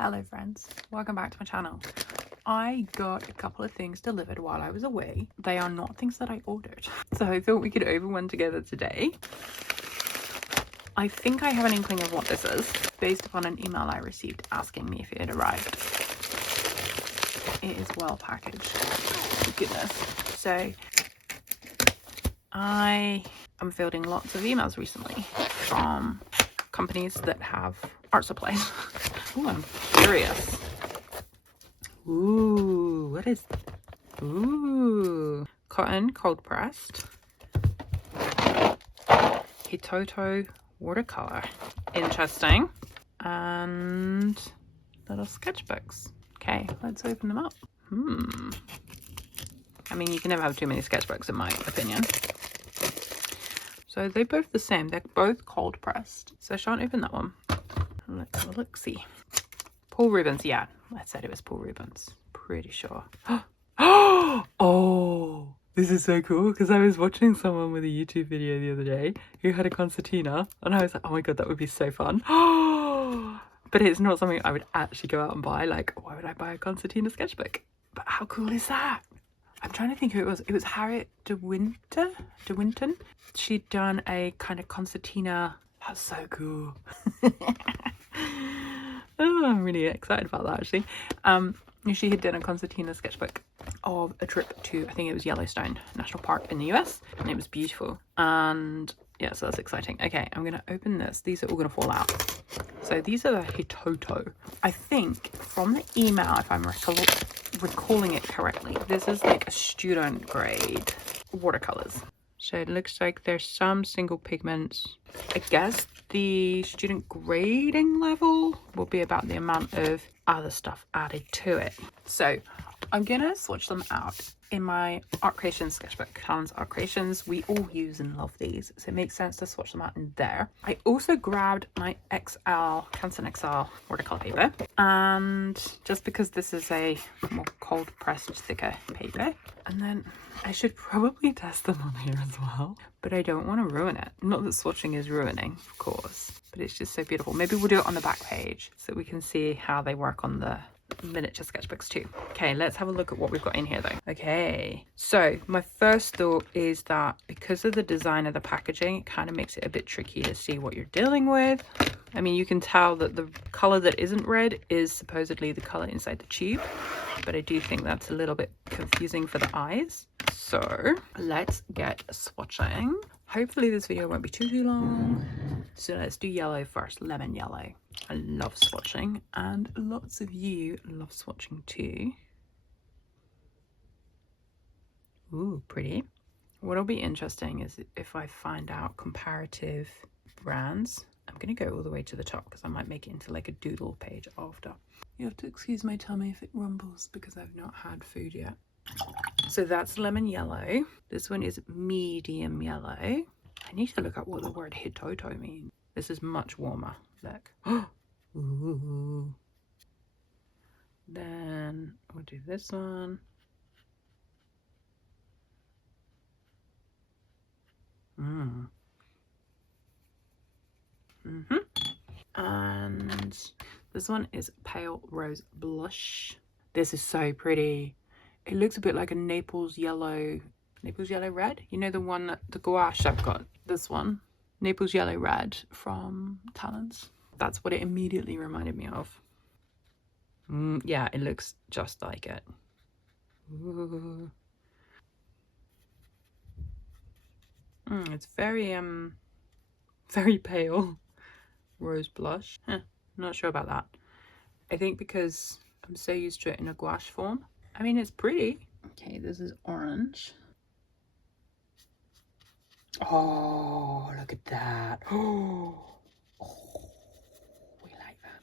Hello friends, welcome back to my channel. I got a couple of things delivered while I was away. They are not things that I ordered, so I thought we could open one together today. I think I have an inkling of what this is based upon an email I received asking me if it had arrived. It is well packaged, goodness. So I am fielding lots of emails recently from companies that have art supplies. Ooh, I'm curious. Ooh, what is... Ooh, cotton cold pressed. Hitoto watercolor. Interesting. And little sketchbooks. Okay, let's open them up. I mean, you can never have too many sketchbooks in my opinion. So they're both the same. They're both cold pressed. So I shan't open that one. Let's have a look-see. Paul Rubens, yeah. I said it was Paul Rubens. Pretty sure. Oh, this is so cool because I was watching someone with a YouTube video the other day who had a concertina and I was like, oh my god, that would be so fun. But it's not something I would actually go out and buy. Like, why would I buy a concertina sketchbook? But how cool is that? I'm trying to think who it was. It was Harriet de Winton. She'd done a kind of concertina. That's so cool. Oh, I'm really excited about that actually. She had done a concertina sketchbook of a trip to, I think it was Yellowstone National Park in the US, and it was beautiful. And yeah, so that's exciting. Okay, I'm gonna open this. These are all gonna fall out. So these are the Hitoto. I think from the email, if I'm recalling it correctly, this is like a student grade watercolors. So it looks like there's some single pigments. I guess the student grading level will be about the amount of other stuff added to it. So I'm gonna swatch them out in my Art Creations sketchbook. Talens Art Creations, we all use and love these, so it makes sense to swatch them out in there. I also grabbed my Canson XL watercolor paper, and just because this is a more cold pressed, thicker paper, and then I should probably test them on here as well, but I don't want to ruin it. Not that swatching is ruining, of course, but it's just so beautiful. Maybe we'll do it on the back page so we can see how they work on the miniature sketchbooks too. Okay, let's have a look at what we've got in here though. Okay, so my first thought is that because of the design of the packaging, it kind of makes it a bit tricky to see what you're dealing with. I mean, you can tell that the color that isn't red is supposedly the color inside the tube, but I do think that's a little bit confusing for the eyes. So let's get swatching. Hopefully this video won't be too long. So let's do yellow first, lemon yellow. I love swatching, and lots of you love swatching too. Ooh, pretty. What'll be interesting is if I find out comparative brands. I'm gonna go all the way to the top because I might make it into like a doodle page after. You have to excuse my tummy if it rumbles because I've not had food yet. So that's lemon yellow. This one is medium yellow. I need to look up what the word hitoto means. This is much warmer. Look. Ooh. Then we'll do this one. And this one is pale rose blush. This is so pretty. It looks a bit like a Naples yellow red. You know the one that the gouache I've got. This one, Naples yellow red from Talens. That's what it immediately reminded me of. Yeah, it looks just like it. Ooh. It's very pale rose blush. Not sure about that. I think because I'm so used to it in a gouache form. I mean, it's pretty. Okay, this is orange. Oh, look at that. Oh, we like that.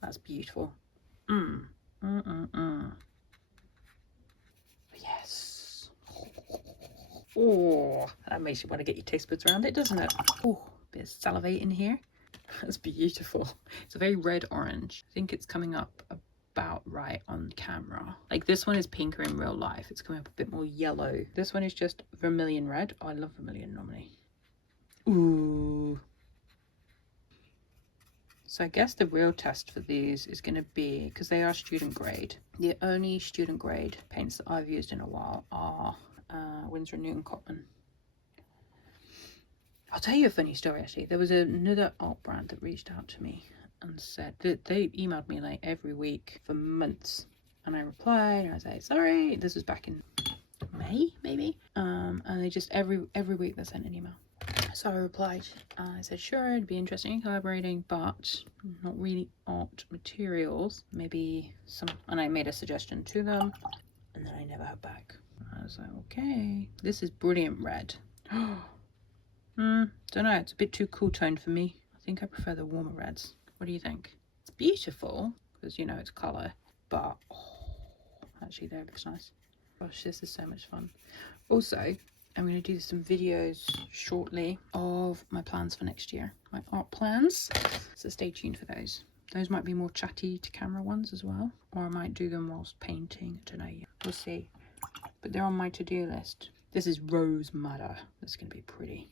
That's beautiful. Yes. Oh, that makes you want to get your taste buds around it, doesn't it? Oh, bit of salivate in here. That's beautiful. It's a very red orange. I think it's coming up about right on camera. Like this one is pinker in real life. It's coming up a bit more yellow. This one is just vermilion red. Oh, I love vermilion normally. Ooh. So I guess the real test for these is going to be, because they are student grade, the only student grade paints that I've used in a while are Winsor & Newton Cotton. I'll tell you a funny story actually. There was another art brand that reached out to me and said that they emailed me like every week for months, and I replied and I was like, sorry, this was back in May maybe, and they just every week they sent an email. So I replied and I said, sure, I'd be interested in collaborating, but not really art materials, maybe some, and I made a suggestion to them, and then I never heard back. I was like, okay, this is brilliant red. Don't know, it's a bit too cool toned for me. I think I prefer the warmer reds. What do you think? It's beautiful because, you know, it's colour, but actually there, it looks nice. Gosh, this is so much fun. Also, I'm going to do some videos shortly of my plans for next year, my art plans, so stay tuned for those. Those might be more chatty to camera ones as well, or I might do them whilst painting. I don't know yet, we'll see, but they're on my to-do list. This is Rose Madder. That's going to be pretty.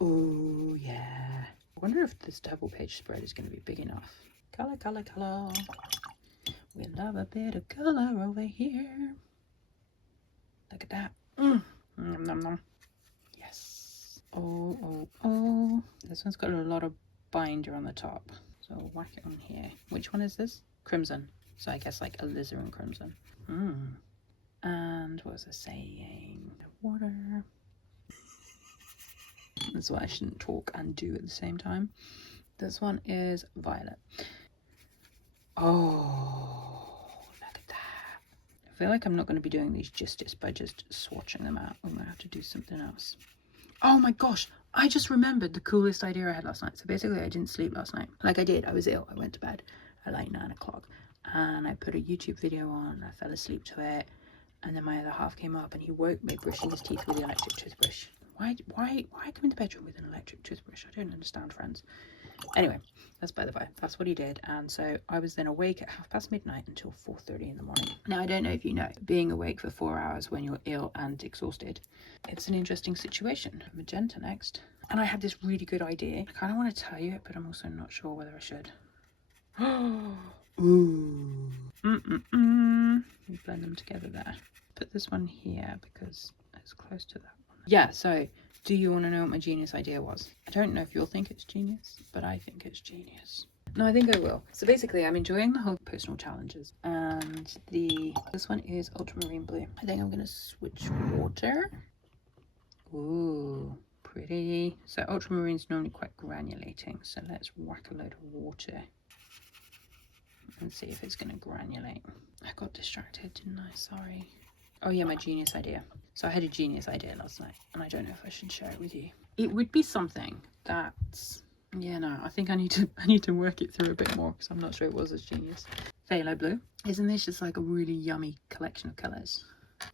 Oh yeah, I wonder if this double page spread is going to be big enough. Colour, colour, colour. We love a bit of colour over here. Look at that. Nom, nom, nom. Yes. Oh. This one's got a lot of binder on the top. So I'll whack it on here. Which one is this? Crimson. So I guess like alizarin crimson. And what was I saying? Water. That's why I shouldn't talk and do at the same time. This one is violet. Oh, look at that. I feel like I'm not going to be doing these justice by just swatching them out. I'm going to have to do something else. Oh my gosh, I just remembered the coolest idea I had last night. So basically I didn't sleep last night. Like I did, I was ill. I went to bed at like 9 o'clock and I put a YouTube video on. I fell asleep to it. And then my other half came up and he woke me brushing his teeth with the electric toothbrush. Why come in the bedroom with an electric toothbrush? I don't understand, friends. Anyway, that's by the by. That's what he did. And so I was then awake at midnight until 4:30 in the morning. Now, I don't know if you know, being awake for 4 hours when you're ill and exhausted, it's an interesting situation. Magenta next. And I had this really good idea. I kind of want to tell you it, but I'm also not sure whether I should. Ooh. You blend them together there. Put this one here because it's close to that one. Yeah, so do you want to know what my genius idea was? I don't know if you'll think it's genius, but I think it's genius. No, I think I will. So basically, I'm enjoying the whole personal challenges, and this one is ultramarine blue. I think I'm going to switch water. Ooh, pretty. So ultramarine's normally quite granulating, so let's whack a load of water and see if it's going to granulate. I got distracted, didn't I? Sorry. Oh yeah, my genius idea. So I had a genius idea last night, and I don't know if I should share it with you. It would be something that's, yeah, no, I think I need to work it through a bit more because I'm not sure it was as genius. Phthalo blue. Isn't this just like a really yummy collection of colours?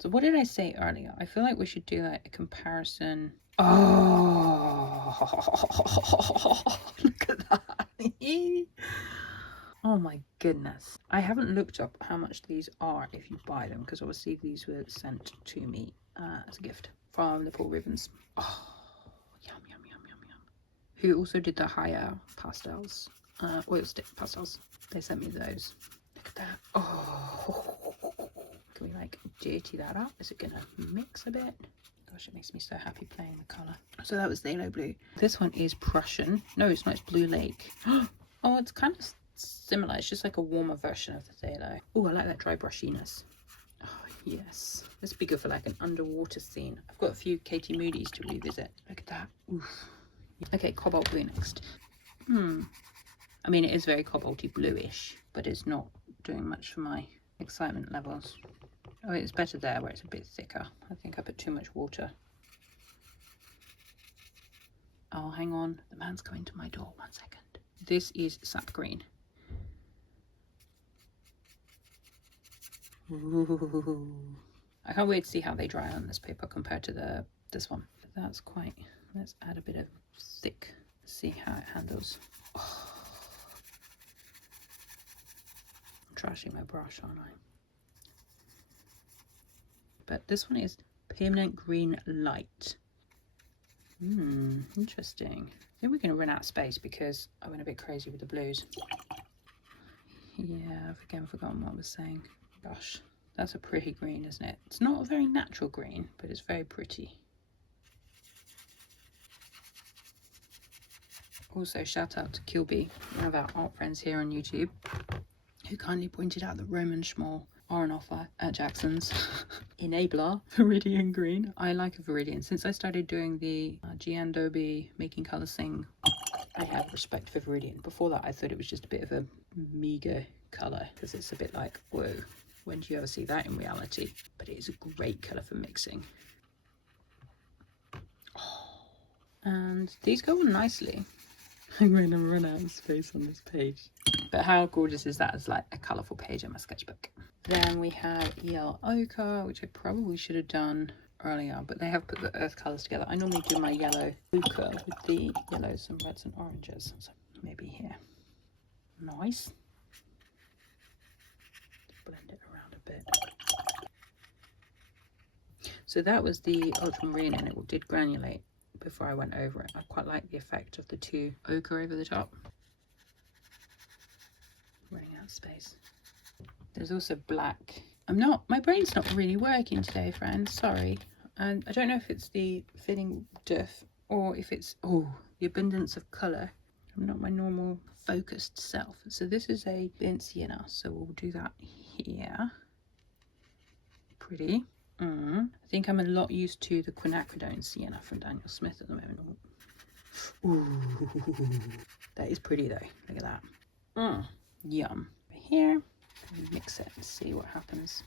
So what did I say earlier? I feel like we should do like a comparison. Oh, look at that. Oh my goodness. I haven't looked up how much these are if you buy them, because obviously these were sent to me as a gift from the Paul Rubens. Oh, yum, yum, yum, yum, yum. Who also did the higher pastels, oil stick pastels. They sent me those. Look at that. Oh, can we like dirty that up? Is it gonna mix a bit? Gosh, it makes me so happy playing the colour. So that was Phthalo blue. This one is Prussian. No, it's not. It's Blue Lake. Oh, it's kind of similar. It's just like a warmer version of the Phthalo. Oh, I like that dry brushiness. Oh yes, this would be good for like an underwater scene. I've got a few Katie Moody's to revisit. Look at that. Oof. Okay, cobalt blue next. I mean, it is very cobalty bluish, but it's not doing much for my excitement levels. Oh, it's better there where it's a bit thicker. I think I put too much water. Oh, hang on, the man's coming to my door. 1 second. This is sap green. Ooh. I can't wait to see how they dry on this paper compared to this one. That's quite, let's add a bit of thick, see how it handles. Oh. I'm trashing my brush, aren't I? But this one is Permanent Green Light. Interesting. think we're going to run out of space because I went a bit crazy with the blues. Yeah, I've again forgotten what I was saying. Gosh, that's a pretty green, isn't it? It's not a very natural green, but it's very pretty. Also, shout out to Kilby, one of our art friends here on YouTube, who kindly pointed out that Roman Schmall are on offer at Jackson's. Enabler, Viridian Green. I like a Viridian. Since I started doing the Giandobi Making Colours thing, I have respect for Viridian. Before that, I thought it was just a bit of a meager colour, because it's a bit like, whoa, when do you ever see that in reality? But it is a great colour for mixing. Oh, and these go on nicely. I'm going to run out of space on this page. But how gorgeous is that as like a colourful page in my sketchbook? Then we have EL Ochre, which I probably should have done earlier, but they have put the earth colours together. I normally do my yellow ochre with the yellows and reds and oranges, so maybe here. Nice. Blend it around a bit. So that was the ultramarine, and it did granulate before I went over it. I quite like the effect of the two ochre over the top. Running out of space. There's also black. My brain's not really working today, friends, sorry. And I don't know if it's the fitting diff or if it's, the abundance of colour. I'm not my normal focused self. So this is a burnt sienna, so we'll do that here. Pretty. I think I'm a lot used to the quinacridone sienna from Daniel Smith at the moment. Ooh, that is pretty though. Look at that. Yum. Here, mix it and see what happens.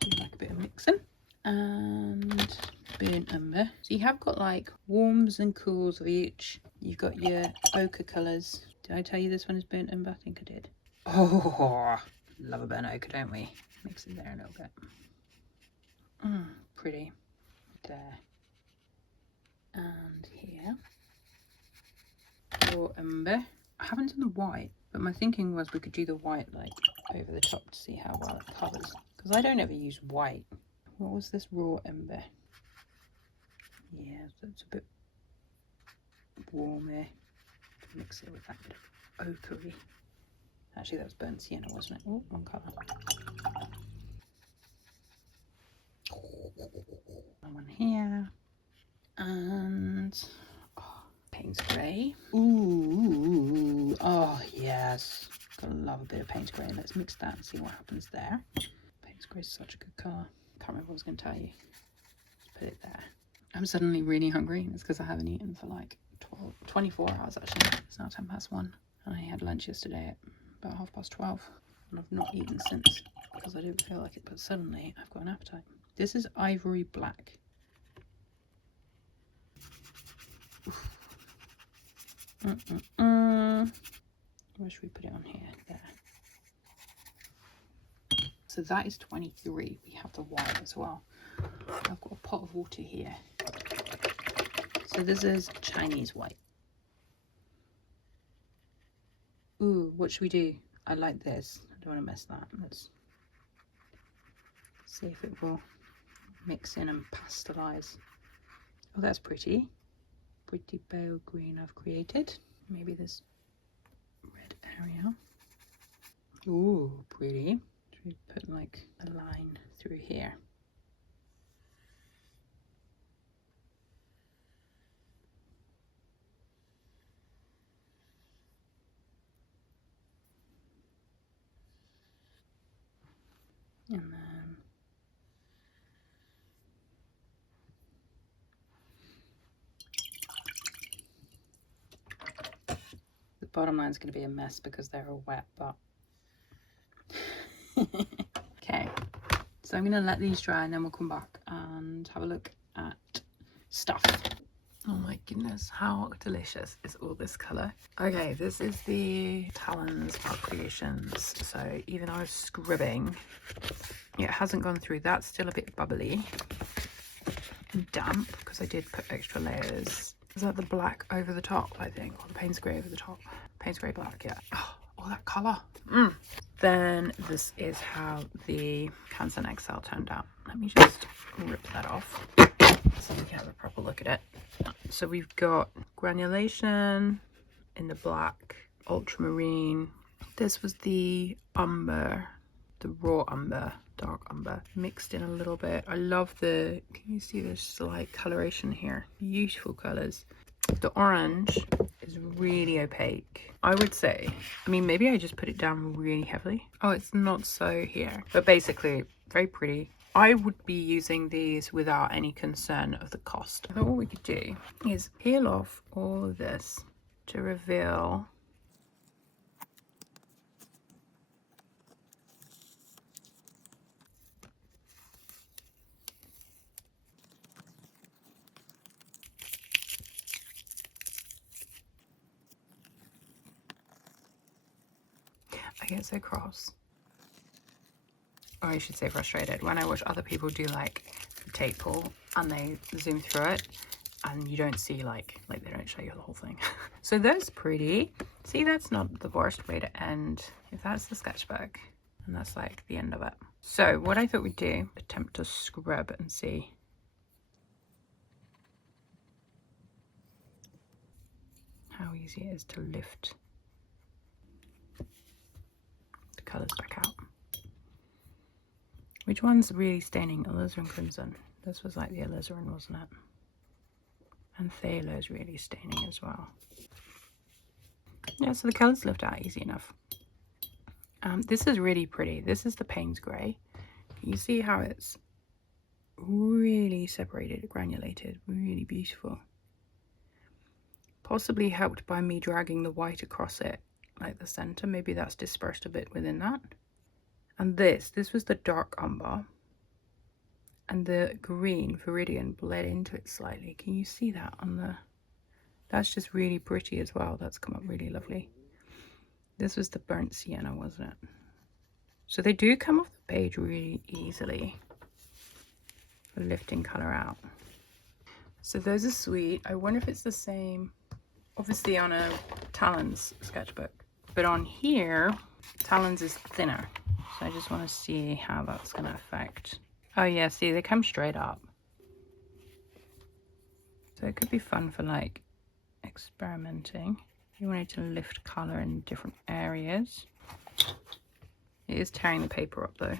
Do like a bit of mixing. And burnt umber. So you have got like warms and cools of each. You've got your ochre colours. Did I tell you this one is burnt umber? I think I did. Oh, love a burnt ochre, don't we? Mix it there a little bit. Pretty. There. And here. Raw umber. I haven't done the white, but my thinking was we could do the white like over the top to see how well it covers. Because I don't ever use white. What was this raw umber? Yeah, so it's a bit warmer. Mix it with that bit of ochre-y. Actually, that was burnt sienna, wasn't it? Oh, one colour. One here. And Payne's Grey. Ooh, oh yes. Gotta love a bit of Payne's Grey. Let's mix that and see what happens there. Payne's Grey is such a good colour. Can't remember what I was going to tell you. Just put it there. I'm suddenly really hungry. It's because I haven't eaten for like 24 hours actually. It's now 1:10. And I had lunch yesterday at about 12:30. And I've not eaten since because I didn't feel like it. But suddenly I've got an appetite. This is Ivory Black. Where should we put it on here? There. So that is 23. We have the white as well. I've got a pot of water here. So this is Chinese white. Ooh, what should we do? I like this. I don't want to mess that. Let's see if it will mix in and pastelize. Oh, that's pretty. Pretty pale green I've created. Maybe this red area. Ooh, pretty. Should we put like a line through here? And then the bottom line is going to be a mess because they're all wet, but okay. So I'm going to let these dry and then we'll come back and have a look at stuff. Oh my goodness, how delicious is all this colour. Okay, this is the Talens Art Creations. So even though I was scribbing, it hasn't gone through. That's still a bit bubbly and damp because I did put extra layers. Is that the black over the top, I think, or the Payne's Grey over the top? Payne's Grey black, yeah. Oh, that colour. Then this is how the Canson XL turned out. Let me just rip that off so we can have a proper look at it. So we've got granulation in the black, ultramarine. This was the umber, the raw umber, dark umber, mixed in a little bit. I love the, can you see this slight coloration here? Beautiful colors. The orange is really opaque. I would say, I mean, maybe I just put it down really heavily. Oh, it's not so here. But basically, very pretty. I would be using these without any concern of the cost. So what we could do is peel off all of this to reveal I get so cross, or I should say frustrated, when I watch other people do like tape pull and they zoom through it and you don't see like they don't show you the whole thing. So that's pretty. See, that's not the worst way to end. If that's the sketchbook, and that's like the end of it. So what I thought we'd do, attempt to scrub and see. How easy it is to lift the colours back out. Which one's really staining? Alizarin Crimson. This was like the alizarin, wasn't it? And Thaler's really staining as well. Yeah, so the colours lift out easy enough. This is really pretty. This is the Payne's Grey. Can you see how it's really separated, granulated? Really beautiful. Possibly helped by me dragging the white across it, like the centre. Maybe that's dispersed a bit within that. And this was the dark umber. And the green Viridian bled into it slightly. Can you see that on the... That's just really pretty as well. That's come up really lovely. This was the burnt sienna, wasn't it? So they do come off the page really easily for lifting colour out. So those are sweet. I wonder if it's the same, obviously on a Talens sketchbook. But on here, Talens is thinner. So I just want to see how that's going to affect. Oh yeah, see, they come straight up. So it could be fun for like experimenting. You wanted to lift colour in different areas. It is tearing the paper up though,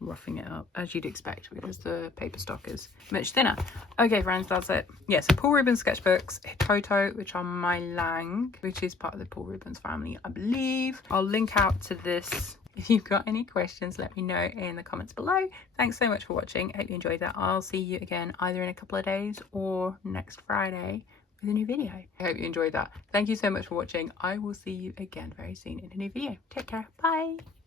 roughing it up, as you'd expect, because the paper stock is much thinner. Okay friends, that's it. Yeah, so Paul Rubens sketchbooks, Toto, which are my Lang, which is part of the Paul Rubens family, I believe. I'll link out to this. If you've got any questions, let me know in the comments below. Thanks so much for watching. I hope you enjoyed that. I'll see you again either in a couple of days or next Friday with a new video. I hope you enjoyed that. Thank you so much for watching. I will see you again very soon in a new video. Take care. Bye.